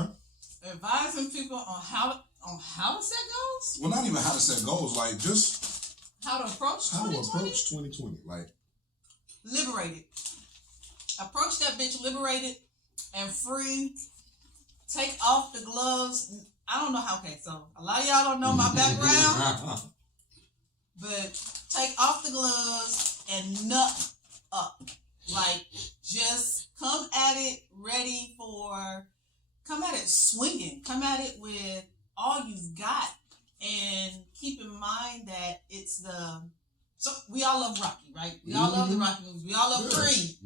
Okay. Advising people on how to set goals. Well, not even how to set goals, like just how to approach 2020. Like liberated. Approach that bitch liberated and free. Take off the gloves. I don't know how. Okay, so a lot of y'all don't know my background, but take off the gloves and nut up. Like, just come at it ready for. Come at it swinging. Come at it with all you've got, and keep in mind that it's the. So we all love Rocky, right? We all love the Rocky movies. We all love Creed.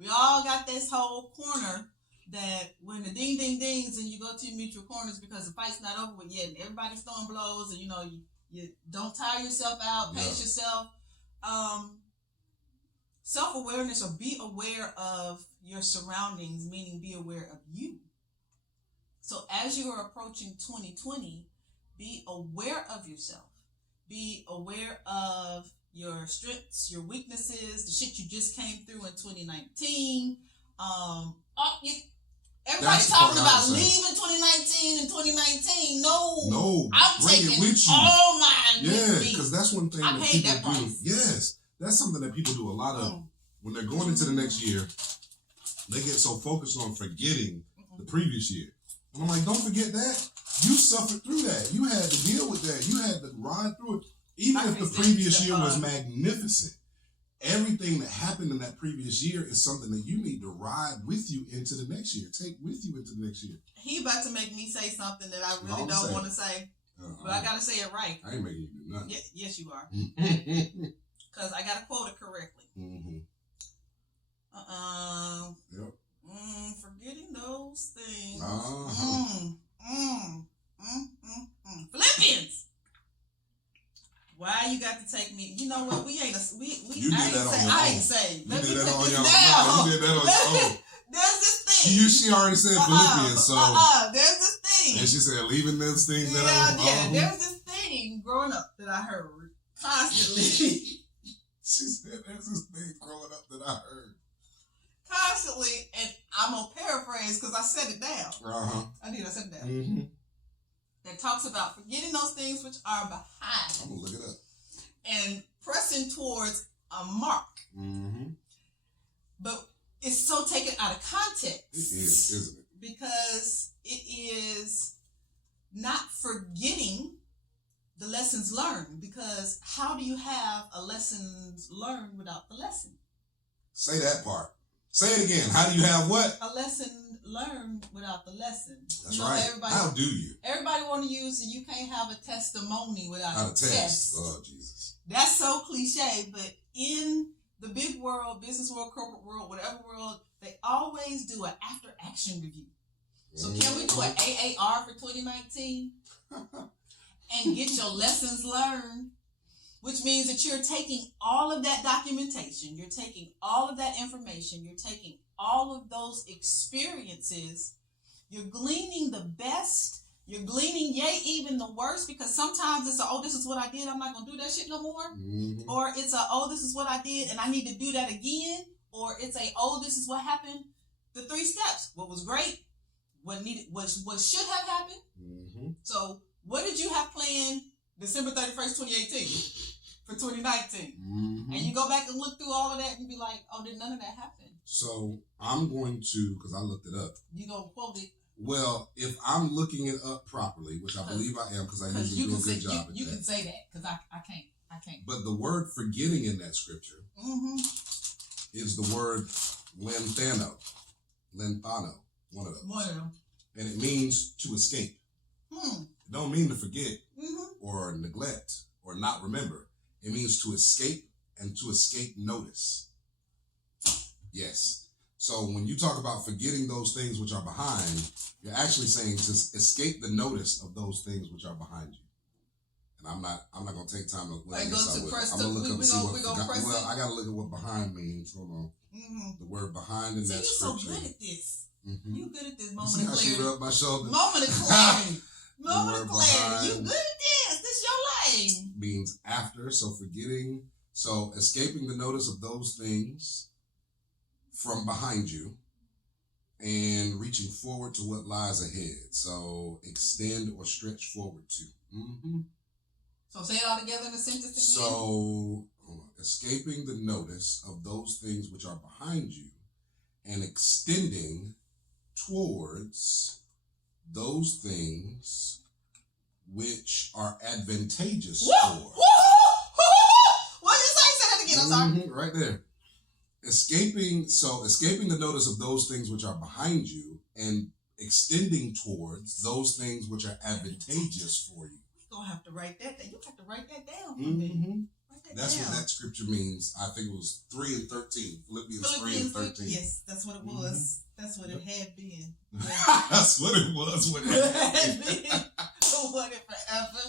We all got this whole corner that when the ding ding dings and you go to mutual corners because the fight's not over with yet and everybody's throwing blows and you don't tire yourself out, pace yourself. Self-awareness or be aware of your surroundings, meaning be aware of you. So as you are approaching 2020, be aware of yourself. Be aware of your strengths, your weaknesses, the shit you just came through in 2019. Everybody's talking about leaving 2019 and 2019. No, I'm taking all mine with me. Because that's one thing that people do. Yes, that's something that people do a lot of. When they're going into the next year, they get so focused on forgetting the previous year. And I'm like, don't forget that. You suffered through that. You had to deal with that. You had to ride through it. Even if the previous year was magnificent, everything that happened in that previous year is something that you need to ride with you into the next year. Take with you into the next year. He about to make me say something that I really don't want to say. But I got to say it right. I ain't making you do nothing. Yes, you are. Because I got to quote it correctly. Yep. Forgetting those things. Philippians. Why you got to take me? You know what? We ain't. You did that on your own. I ain't say. Let me take this down. You did that on your own. There's this thing. She already said Philippians, so. There's this thing. And she said, leaving those things that are. There's this thing growing up that I heard constantly. She said, there's this thing growing up that I heard. Constantly, and I'm going to paraphrase because I said it down. I said it down. That talks about forgetting those things which are behind. I'm going to look it up. And pressing towards a mark. But it's so taken out of context. It is, isn't it? Because it is not forgetting the lessons learned. Because how do you have a lessons learned without the lesson? Say that part. Say it again. How do you have what? A lesson learned without the lesson. That's right. How do you? Everybody want to use it. You can't have a testimony without a test. Oh, Jesus. That's so cliche, but in the big world, business world, corporate world, whatever world, they always do an after action review. So can we do an AAR for 2019 and get your lessons learned? Which means that you're taking all of that documentation, you're taking all of that information, you're taking all of those experiences, you're gleaning the best, you're gleaning, yay, even the worst, because sometimes it's this is what I did, I'm not going to do that shit no more. Or it's this is what I did, and I need to do that again. Or it's this is what happened. The 3 steps. What was great, what needed, what should have happened. So what did you have planned December 31st, 2018 for 2019? And you go back and look through all of that and be like, oh, did none of that happen? So I'm going to, because I looked it up. You going to quote it? Well, if I'm looking it up properly, which I believe I am, because I usually do a good job at that. You can say that, because I can't. But the word forgetting in that scripture is the word lenthano, one of them. And it means to escape. It don't mean to forget or neglect or not remember. It means to escape and to escape notice. Yes. So when you talk about forgetting those things which are behind, you're actually saying to escape the notice of those things which are behind you. And I'm not going to take time to look. I'm going to look up and see what I got to look at what behind means. Hold on. The word behind in that scripture. You're so good at this. You good at this moment of clarity. See how she rubbed my shoulder? Moment of clarity. Moment of clarity. You good at this. This is your lane. Means after, so forgetting. So escaping the notice of those things from behind you and reaching forward to what lies ahead. So extend or stretch forward to. Mm-hmm. So say it all together in a sentence again. So hold on. Escaping the notice of those things which are behind you and extending towards those things which are advantageous for. What did you say? Say that again. I'm sorry. Right there. Escaping the notice of those things which are behind you and extending towards those things which are advantageous for you. You're going to have to write that down. You have to write that down for me. That's what that scripture means. I think it was 3 and 13. Philippians 3 and 13. Yes, that's what it was. That's what it had been. That's what it was. What it had been. What it forever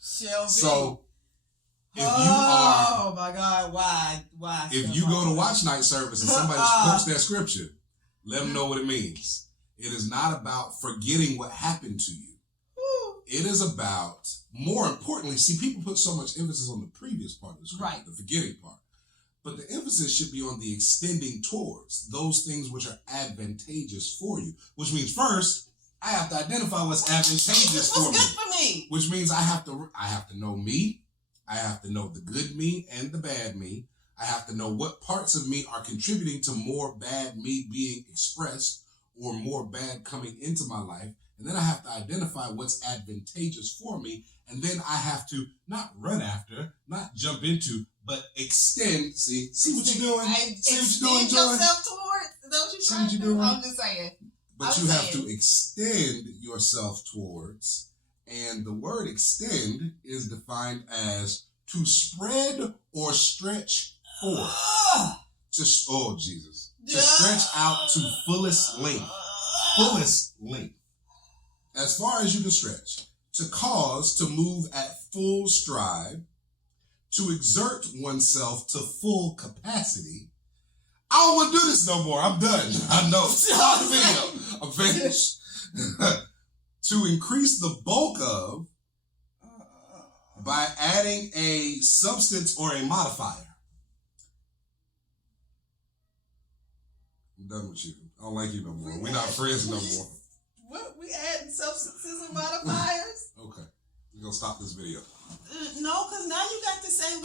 shall be. So, if you oh my God, why? If you go to watch night service and somebody quotes that scripture, let them know what it means. It is not about forgetting what happened to you. It is about, more importantly, see, people put so much emphasis on the previous part of the scripture, right, the forgetting part. But the emphasis should be on the extending towards those things which are advantageous for you. Which means first, I have to identify what's advantageous for me. What's good for me? Which means I have to know me. I have to know the good me and the bad me. I have to know what parts of me are contributing to more bad me being expressed or more bad coming into my life. And then I have to identify what's advantageous for me. And then I have to not run after, not jump into, but extend. See what you're doing? See what you're doing, Joy? Yourself towards. Don't you see what you're doing? I'm just saying. But you have to extend yourself towards. And the word extend is defined as to spread or stretch forth. Just, oh, Jesus. To stretch out to fullest length. Fullest length. As far as you can stretch. To cause to move at full stride. To exert oneself to full capacity. I don't want to do this no more. I'm done. I know. Stop the video. I'm finished. To increase the bulk of by adding a substance or a modifier. I'm done with you. I don't like you no more. We're not friends no more. What? We adding substances and modifiers? Okay. We're going to stop this video. No, because now you got to say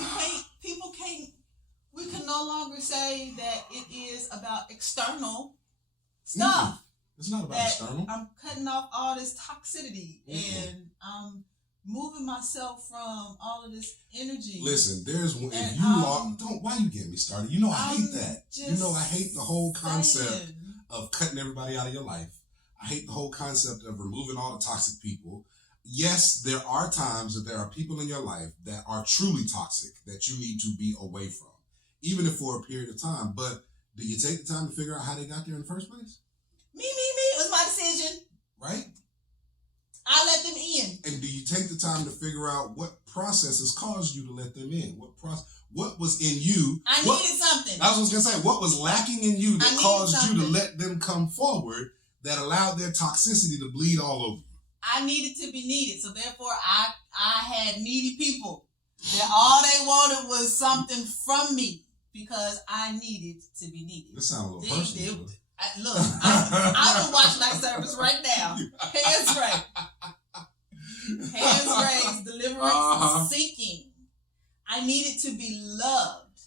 we can no longer say that it is about external stuff. It's not about external. I'm cutting off all this toxicity and I'm moving myself from all of this energy. Listen, there's one. If you why you get me started? You know I hate that. You know I hate the whole concept of cutting everybody out of your life. I hate the whole concept of removing all the toxic people. Yes, there are times that there are people in your life that are truly toxic that you need to be away from, even if for a period of time. But do you take the time to figure out how they got there in the first place? Me. It was my decision. Right? I let them in. And do you take the time to figure out what processes caused you to let them in? What was in you? I needed something. I was going to say, what was lacking in you that caused you to let them come forward that allowed their toxicity to bleed all over you? I needed to be needed. So therefore, I had needy people that all they wanted was something from me because I needed to be needed. This sounds a little personal. Look, I will watch night service right now. Hands raised. Hands raised. Deliverance seeking. I needed to be loved.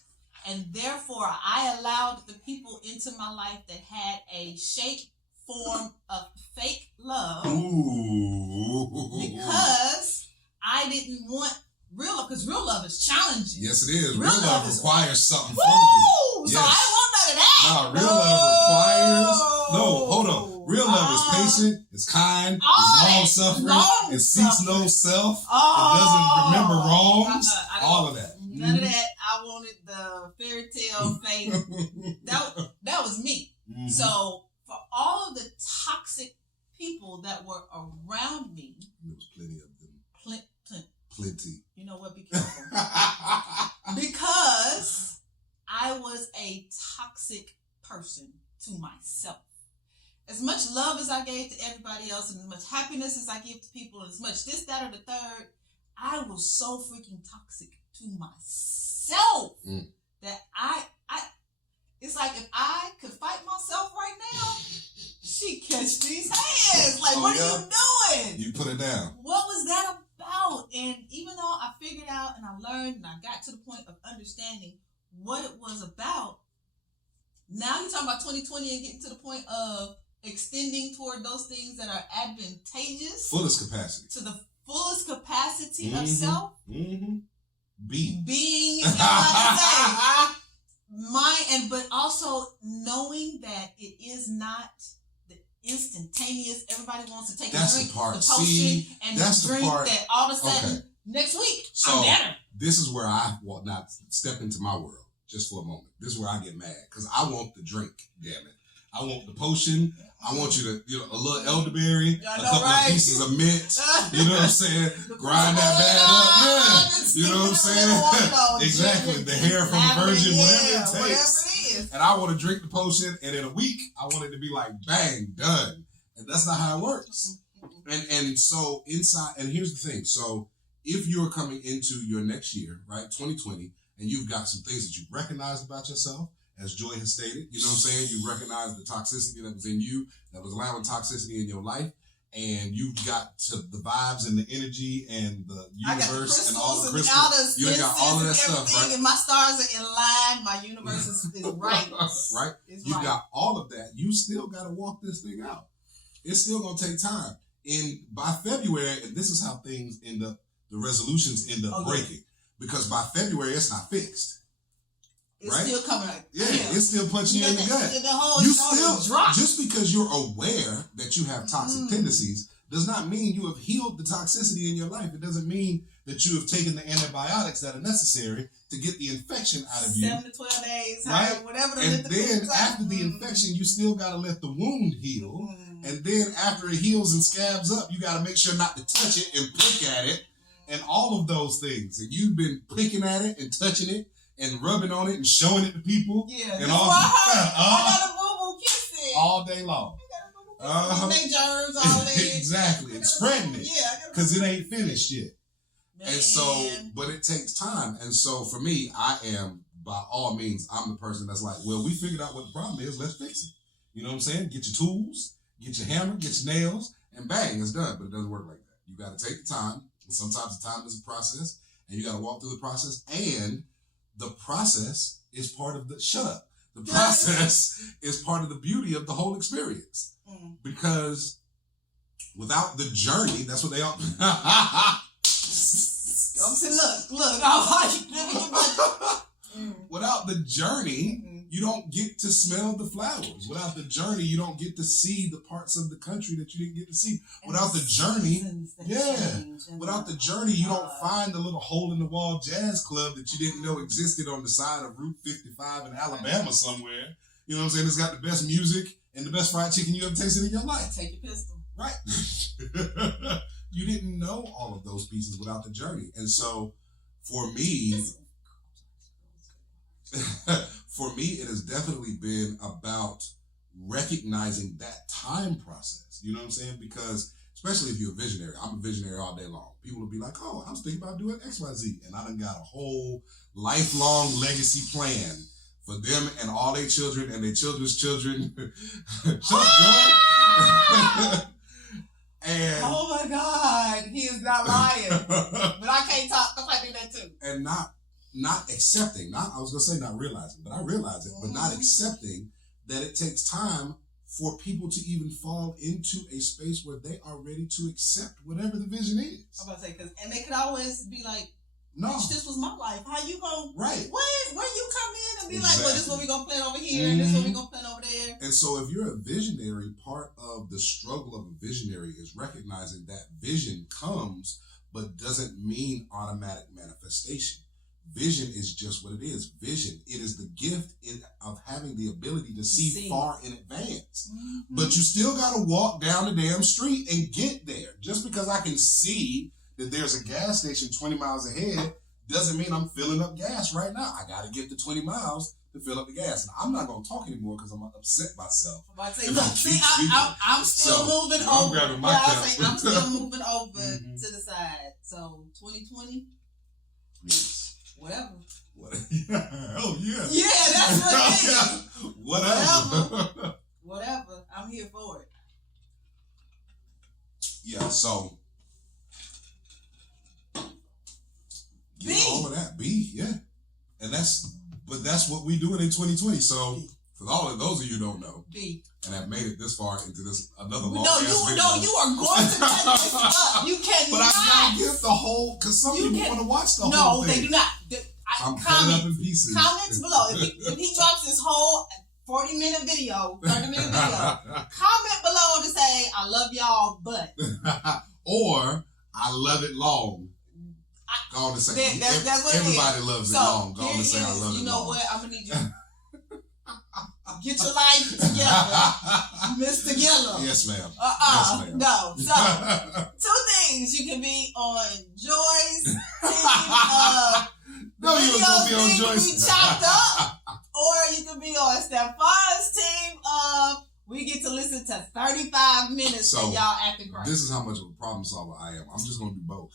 And therefore, I allowed the people into my life that had a shape, form of fake love. Ooh. Because I didn't want real love, because real love is challenging. Yes, it is. Real love requires something from you. Yes. So I want none of that. No, real love requires. No, hold on. Real love is patient, it's kind, it's long-suffering, it seeks no self, it doesn't remember wrongs, all of that. None of that. I wanted the fairy tale fate. that was me. Mm-hmm. So for all of the toxic people that were around me, there was plenty of them. Plenty. You know what? Be careful. Because I was a toxic person to myself. As much love as I gave to everybody else and as much happiness as I give to people and as much this, that, or the third, I was so freaking toxic to myself that I it's like if I could fight myself right now, what are you doing? You put it down. What was that about? And even though I figured out and I learned and I got to the point of understanding what it was about, now you're talking about 2020 and getting to the point of extending toward those things that are advantageous. Fullest capacity. To the fullest capacity of self. Mm-hmm. Being, but also knowing that it is not the instantaneous. Everybody wants to take a drink, the potion, and the drink that all of a sudden next week I'm better. This is where I will not step into my world just for a moment. This is where I get mad because I want the drink. Damn it. I want the potion. I want you to, a little elderberry, a couple of pieces of mint. You know what I'm saying? Grind that bad up. Yeah. You know what I'm saying? Exactly. The hair from a virgin, whatever it takes. And I want to drink the potion, and in a week, I want it to be like, bang, done. And that's not how it works. And so inside, and here's the thing. So if you're coming into your next year, right, 2020, and you've got some things that you recognize about yourself, as Joy has stated, you know what I'm saying? You recognize the toxicity that was in you, that was allowing toxicity in your life, and you've got to the vibes and the energy and the universe and all the crystals. You got all of that stuff, right? And my stars are in line. My universe is right. Right? You got all of that. You still got to walk this thing out. It's still going to take time. And by February, and this is how things end up, the resolutions end up breaking. Because by February, it's not fixed. It's still coming. It's still punching you in the gut. You still, just because you're aware that you have toxic tendencies does not mean you have healed the toxicity in your life. It doesn't mean that you have taken the antibiotics that are necessary to get the infection out of you. 7 to 12 days, right? Whatever. And then after the infection, you still got to let the wound heal. And then after it heals and scabs up, you got to make sure not to touch it and pick at it and all of those things. And you've been picking at it and touching it and rubbing on it and showing it to people. Yeah, and all I got a boo-boo kiss it. All day long. Make germs all day. Exactly. And spreading it. Yeah. Because it ain't finished yet. Man. And so, but it takes time. And so for me, I am, by all means, I'm the person that's like, well, we figured out what the problem is. Let's fix it. You know what I'm saying? Get your tools, get your hammer, get your nails, and bang, it's done. But it doesn't work like that. You got to take the time. And sometimes the time is a process. And you got to walk through the process. And the process is part of the, shut up. The process is part of the beauty of the whole experience. Because without the journey, that's what they all... Without the journey, you don't get to smell the flowers. Without the journey, you don't get to see the parts of the country that you didn't get to see. Without the journey, without the journey, you don't find the little hole-in-the-wall jazz club that you didn't know existed on the side of Route 55 in Alabama somewhere. You know what I'm saying? It's got the best music and the best fried chicken you ever tasted in your life. Take your pistol. Right. You didn't know all of those pieces without the journey. And so, for me, it has definitely been about recognizing that time process. You know what I'm saying? Because, especially if you're a visionary, I'm a visionary all day long. People will be like, oh, I was thinking about doing X, Y, Z. And I done got a whole lifelong legacy plan for them and all their children and their children's children. And oh my God, he is not lying. But I can't talk. I can't do that too. And not accepting, I was gonna say not realizing, but I realize it, but not accepting that it takes time for people to even fall into a space where they are ready to accept whatever the vision is. I'm about to say, and they could always be like, no, bitch, this was my life. How you gonna where you come in and be like, well, this is what we gonna plan over here, and this is what we gonna plan over there. And so if you're a visionary, part of the struggle of a visionary is recognizing that vision comes, but doesn't mean automatic manifestation. Vision is just what it is. Vision, it is the gift of having the ability to see far in advance. But you still got to walk down the damn street and get there. Just because I can see that there's a gas station 20 miles ahead doesn't mean I'm filling up gas right now. I got to get the 20 miles to fill up the gas. And I'm not going to talk anymore because I'm upset myself. I'm still moving over. I'm grabbing my cap. I'm still moving over to the side. So 2020? Yes. Whatever. Oh, yeah. Yeah, that's what it is. Whatever. Whatever. I'm here for it. So B. All of that. B, yeah. And that's what we doing in 2020. So for all of those of you who don't know B. and have made it this far into this another long No, you are going to cut this up. You cannot. But I gotta give the whole, because some people want to watch the whole thing. No, they do not. I'm cutting up in pieces. Comments below. If he drops this whole 40-minute video, 30-minute video, comment below to say, I love y'all, but. Or, I love it long. Go on to say, that's what everybody loves it long. Go on to say, I love it long. You know what? I'm going to need you. Get your life together, Mr. Gillum. Yes, ma'am. Yes, ma'am. No. So, 2 things. You can be on Joy's team no, you don't be on Joy's. We chopped up. Or you can be on Stefan's team we get to listen to 35 minutes of y'all acting crazy. This is how much of a problem solver I am. I'm just going to do both.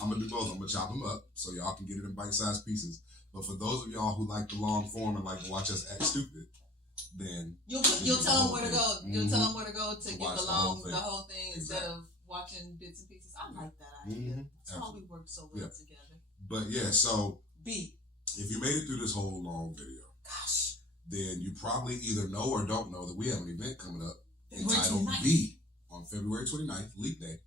I'm going to do both. I'm going to chop them up so y'all can get it in bite-sized pieces. But for those of y'all who like the long form and like to watch us act stupid, then you'll tell them where to go. You'll tell them where to go to get the whole thing instead of watching bits and pieces. I like that idea. That's how we work so well together. But yeah, so B. If you made it through this whole long video, then you probably either know or don't know that we have an event coming up entitled B on February 29th, Leap Day.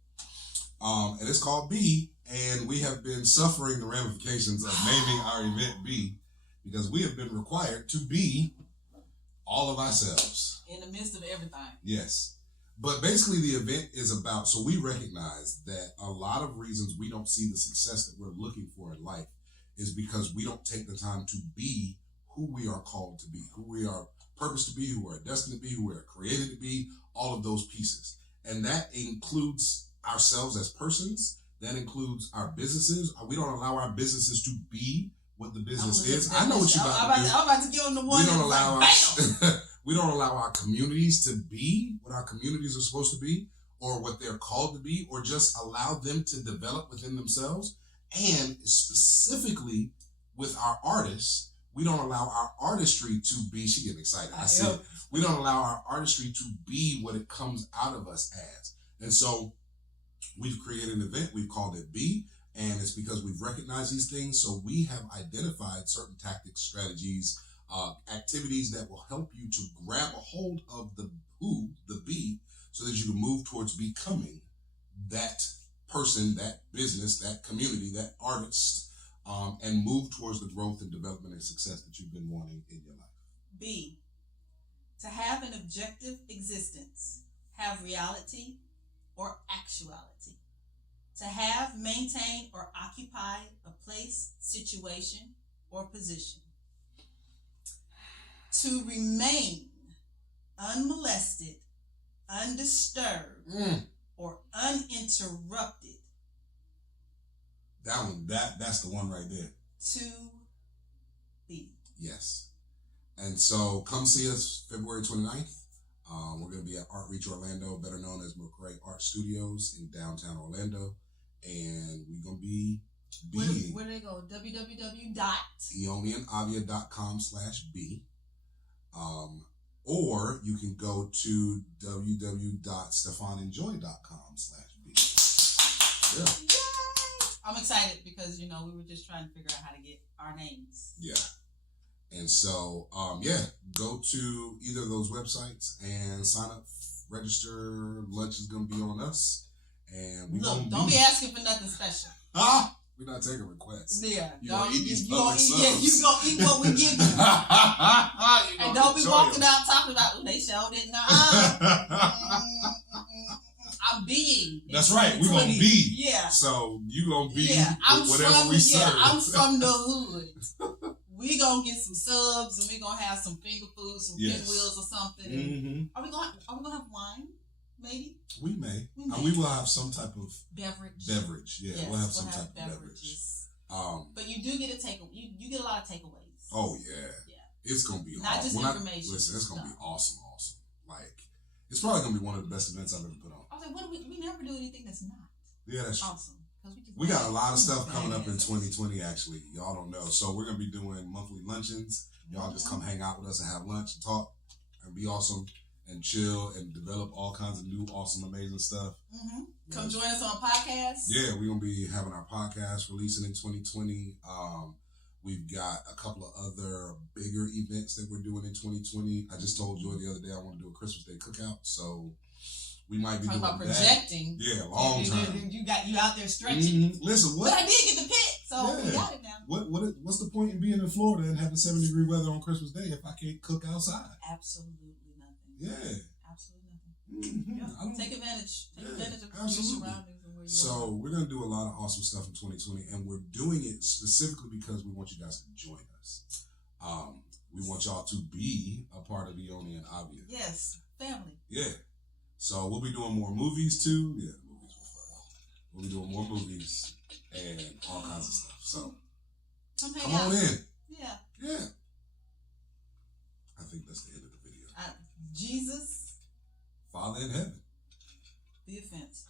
And it's called B, and we have been suffering the ramifications of naming our event B because we have been required to be all of ourselves. In the midst of everything. Yes. But basically the event is about, so we recognize that a lot of reasons we don't see the success that we're looking for in life is because we don't take the time to be who we are called to be, who we are purposed to be, who we are destined to be, who we are created to be, all of those pieces. And that includes ourselves as persons. That includes our businesses. We don't allow our businesses to be what the business is. I know what you're about to do. I'm about to give them the one. We don't allow our communities to be what our communities are supposed to be or what they're called to be, or just allow them to develop within themselves. And specifically with our artists, we don't allow our artistry to be, she getting excited, I see it. We don't allow our artistry to be what it comes out of us as. And so we've created an event, we've called it B, and it's because we've recognized these things. So we have identified certain tactics, strategies, activities that will help you to grab a hold of the B, so that you can move towards becoming that person, that business, that community, that artist, and move towards the growth and development and success that you've been wanting in your life. B, to have an objective existence, have reality or actuality. To have, maintain, or occupy a place, situation, or position. To remain unmolested, undisturbed, or uninterrupted. That's the one right there. To be. Yes. And so come see us February 29th. We're going to be at Art Reach Orlando, better known as McRae Art Studios in downtown Orlando. And we're going to be being... Where do they go? www. EonianAvia.com/B. Or you can go to www.stefanenjoy.com/B. Yeah. I'm excited because, we were just trying to figure out how to get our names. Yeah. And so, go to either of those websites and sign up, register. Lunch is going to be on us. And don't be asking for nothing special. We're not taking requests. Yeah. You gonna eat these you public subs. You gonna eat what we give you. And don't be walking out talking about, they showed it. I'm being. That's right. We're going to be. Yeah. So you going to be whatever we serve. I'm from the hood. We going to get some subs and we going to have some finger food, some pinwheels or something. Mm-hmm. Are we going to have wine? Maybe? We may. We will have some type of beverage. Yeah, yes, we'll have some type of beverage. But you do get you get a lot of takeaways. Oh yeah. It's gonna be not awesome. just information. Listen, it's gonna be awesome. Like it's probably gonna be one of the best events I've ever put on. I was like, we never do anything that's not. Yeah, that's awesome. We got a lot of stuff coming up in 2020. Actually, y'all don't know. So we're gonna be doing monthly luncheons. Y'all just come hang out with us and have lunch and talk and be awesome. and chill and develop all kinds of new, awesome, amazing stuff. Mm-hmm. Come join us on podcasts. Yeah, we're going to be having our podcast releasing in 2020. We've got a couple of other bigger events that we're doing in 2020. I just told Joy the other day I want to do a Christmas Day cookout, so we might be talking doing about projecting. that. Yeah, long time. You out there stretching. Mm-hmm. Listen, what? But I did get the pit, so we got it now. What's the point in being in Florida and having 70-degree weather on Christmas Day if I can't cook outside? Absolutely nothing. Yeah. Absolutely nothing. Mm-hmm. Yeah. Take advantage. Take advantage of your surroundings and where you are. So we're going to do a lot of awesome stuff in 2020, and we're doing it specifically because we want you guys to join us. We want y'all to be a part of Ione and Avia. Yes, family. Yeah. So we'll be doing more movies too. Yeah, the movies were fun. We'll be doing more movies and all kinds of stuff. So come on in. Yeah. Yeah. I think that's the end of the video. Jesus. Father in heaven. The offense.